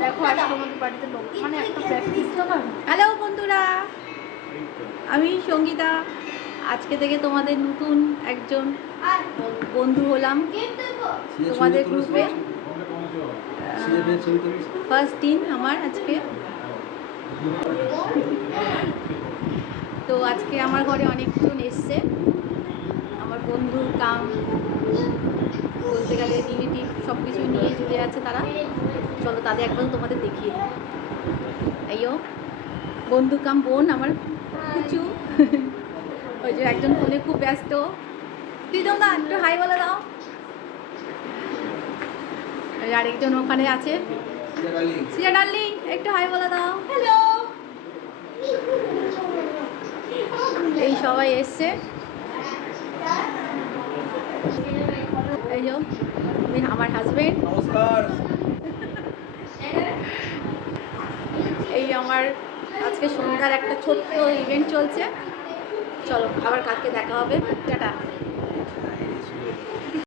দেখো আজকে আমাদের বাড়িতে লোক মানে একটা প্র্যাকটিস তো না। হ্যালো বন্ধুরা, আমি সঙ্গীতা। আজকে থেকে তোমাদের নতুন একজন বন্ধু হলাম তোমাদের গ্রুপে। ফার্স্ট দিন আমার আজকে। তো আজকে আমার ঘরে অনেকজন এসছে, আমার বন্ধু কাম বলতে গেলে রিলেটিভ সব কিছু নিয়ে জুড়ে আছে তারা। চলো তাদের একবার তোমাদের দেখিয়ে দিই। আইও বন্ধু কাম বোন আমার কুচু। ওই যে একজন ফোনে খুব ব্যস্ত। তুই দাও না, একটু হাই বলে দাও। আরেকজন ওখানে আছে, সিয়া ডার্লিং, একটু হাই বলে দাও। হ্যালো। এই সবাই এসছে। এই যে আমার হাজবেন্ড, নমস্কার। এই আমার আজকে সন্ধ্যার একটা ছোট্ট ইভেন্ট চলছে। চলো আবার কালকে দেখা হবে, টাটা।